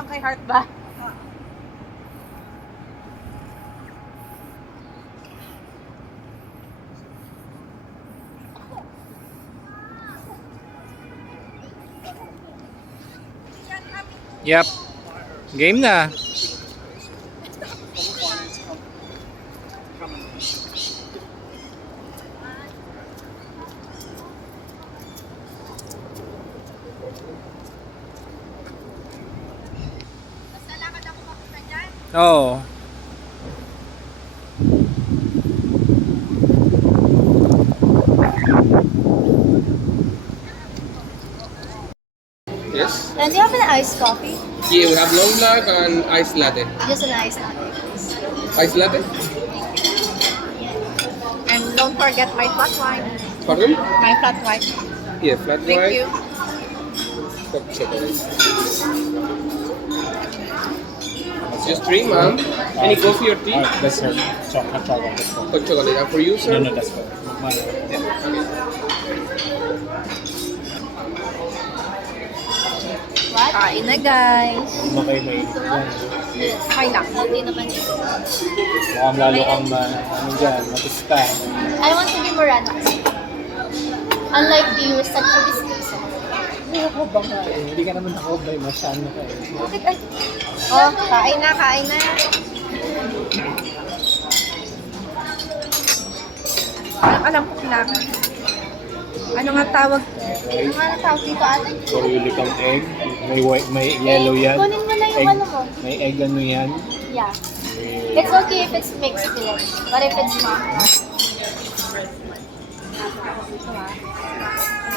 pang kay Heart ba? Yep. Game na. Basta lakad ako papunta dyan. Oo. Yes. And do you have an iced coffee? Yeah, we have long black and iced latte. Just an iced latte, please. Iced latte? And don't forget my flat white. Pardon? My flat white. Yeah, flat Thank white. you. Hot chocolate. Just drink, ma'am. Any coffee or tea? That's her. Hot chocolate. That's for. Hot chocolate. And for you, sir? That's for. What? Kain na guys. Makay may Okay lang. Hindi naman ito. mukhang lalo kang ano dyan, matusta. I want to be Morana kasi. Unlike you, you're such a biscuit. Hindi ako ba nga eh. Hindi ka naman nakobay, masyano ka eh. Bakit ay? Oh, kain na, kain na. Alam ko kailangan. Ano nga tawag? Ano nga tawag dito ate? Sarili kang egg. May white, may yellow yan. Kunin mo na yung Egg. ano mo. May egg ano yan. Yeah. May- It's okay if it's mixed with it. But if it's not,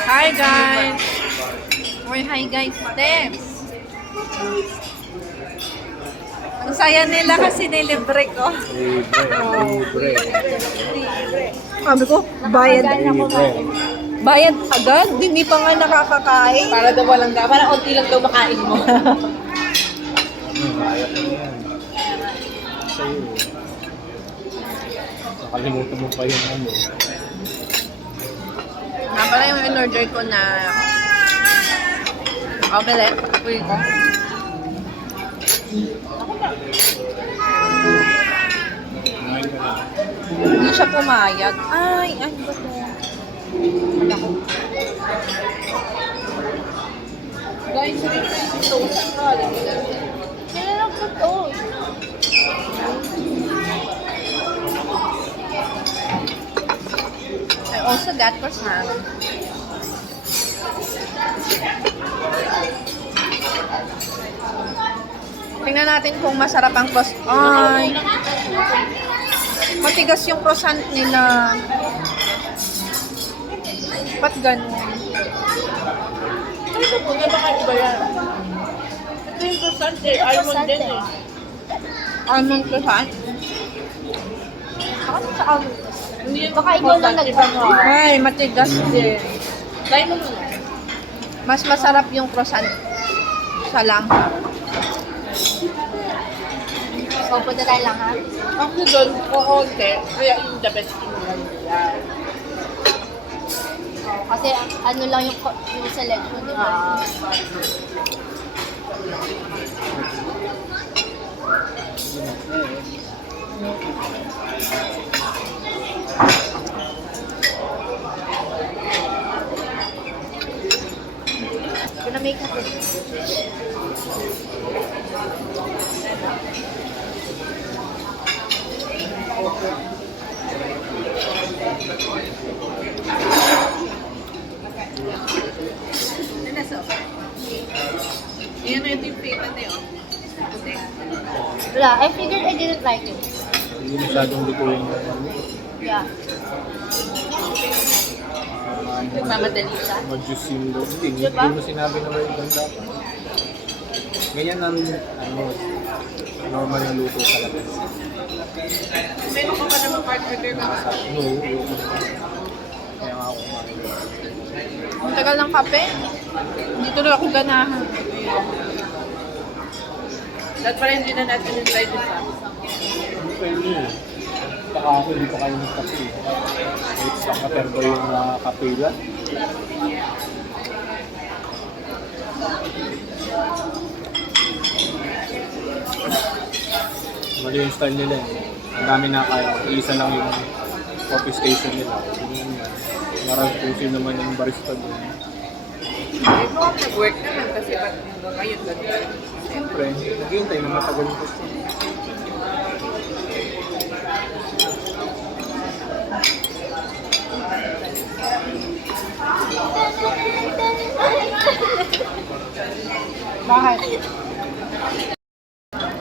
Hi guys! Uy, hi guys, Tems! Ang saya nila kasi nilibre ko. Libre. Sabi ko, bayad. nakakagaan ako Libre. Bayad agad? Hindi pa nga nakakakain. Para daw walang para onti lang daw makain mo. Ano, ayaw ko yan. Sa'yo. Nakalimutan mo pa yung ano. Nga pala yung in-order ko na omelette. Uy ko. Kumain ka na. Hindi siya pumayag. Ay, ano ba to? Wala ko. Guys, ito sa ka. kailan ko to? I also got croissant. Tingnan natin kung masarap ang croissant. Ay! Matigas yung croissant nila. Ba't ganun? Ito po, ganda kayo ba yan? Ito yung croissant eh. Almond din eh. Almond croissant? Ako sa almond. Baka ikaw lang nagpano. Ay, matigas din. Try mo muna. Mas masarap yung croissant sa langka. So, punta tayo lang ha? Actually doon, kukunti. Kaya yung the best in yan. Kasi ano lang yung selection, di ba? Gonna make it. Yan na yung favorite na yun. Wala, I figured I didn't like it. Hindi masyadong lutuin. Yeah. Nagmamadali siya. Mag-juice yung loob. Hindi Diba? mo sinabi na may ibang dapat. Ganyan ang ano, normal na luto talaga. Meron ka pa naman partner ka. No, kaya nga ako kumain. Ang tagal ng kape. Hindi tuloy ako ganahan. Dapat pala hindi na natin yung-try this up. Hindi pwede eh. Baka ako hindi pa kayo nagkape. Kahit sa katerba yung kapila. Mali yung style nila eh. Ang dami na kaya. Isa lang yung coffee station nila. Yun yan. Marami kung sino naman yung barista doon. Eh, mukhang nag-work naman kasi ba't kayo ganun? Siyempre, naghihintay na matagal yung customer. Bakit?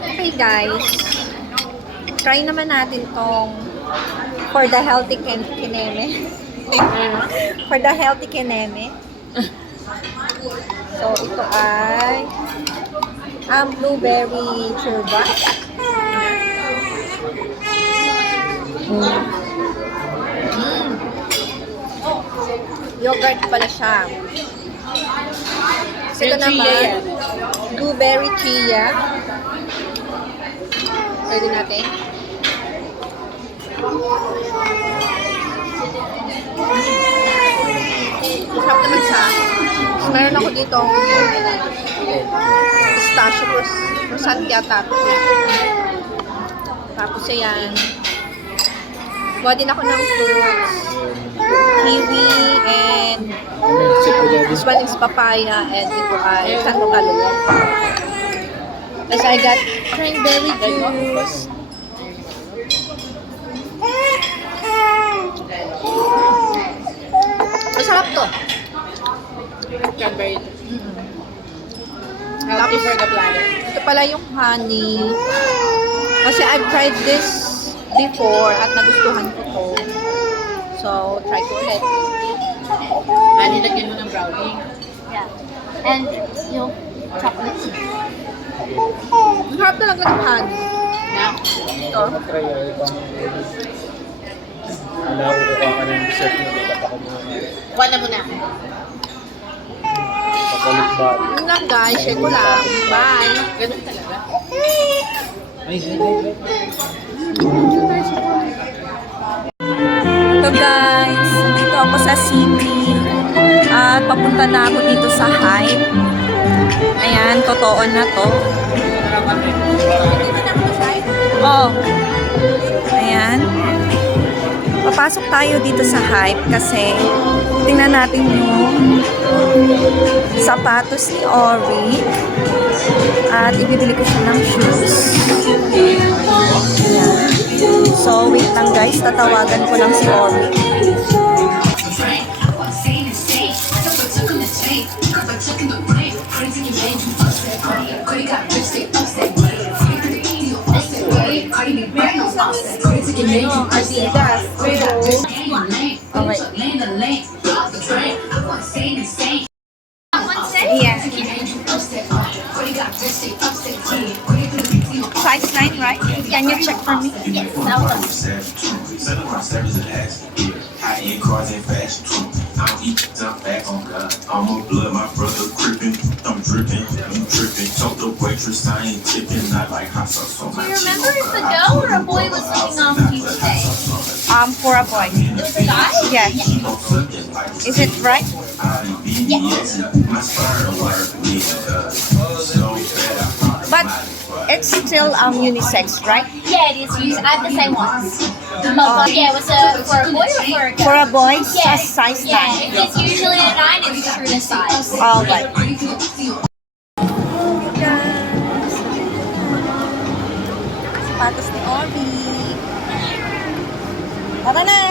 Okay guys, try naman natin tong for the healthy kineme. For the healthy kineme. So, ito ay ang blueberry churba. Yogurt pala siya. So, ito naman, blueberry chia. Pwede natin. Masarap naman siya. Tapos meron ako dito pistachio croissant yata. Tapos ayan. Kuha din ako ng fruits. Kiwi and this one is papaya and ito ay santo kalula. As I got cranberry juice. Masarap to. Cranberry. Healthy for the bladder. Ito pala yung honey. Kasi I've tried this before at nagustuhan ko to. So, try ko ulit. Nilagyan mo ng brownie. Yeah. And yung chocolate chip. Ang harap talaga ng honey. Na? Ito. Try ibang alam ko kukuha ka ng dessert na may kapaka mo na Kuha na muna. papalit ba? Yun lang guys. Share ko lang. Bye. Ganun talaga. So guys, dito ako sa city at papunta na ako dito sa Hype. Ayan, totoo na to. Oh. Ayan. Papasok tayo dito sa Hype kasi tingnan natin yung sapatos ni Ori at ibibili ko siya ng shoes. Ayan. So, wait lang guys. Tatawagan ko lang si Ori. Adidas. Yeah. Size 9, right? Can you check for me? Yes, that was High-end cars and fashion too. I don't eat jump back on God. I'm a blood, my brother creeping. I'm dripping, you tripping. Told the waitress I ain't tipping. Not like hot sauce on Do my you chicken. remember if a girl or a boy was looking on Tuesday? For a boy. It was a guy? Yes. Is it right? My spiral work, nigga. So bad, I But it's still unisex, right? Yeah, it is. I have the same ones. But yeah, it was for a boy or for a girl? For a boy, Yeah, size 9. yeah. If it's usually a 9, it's true to size. All right. Sapatos ni Ori. Tara na!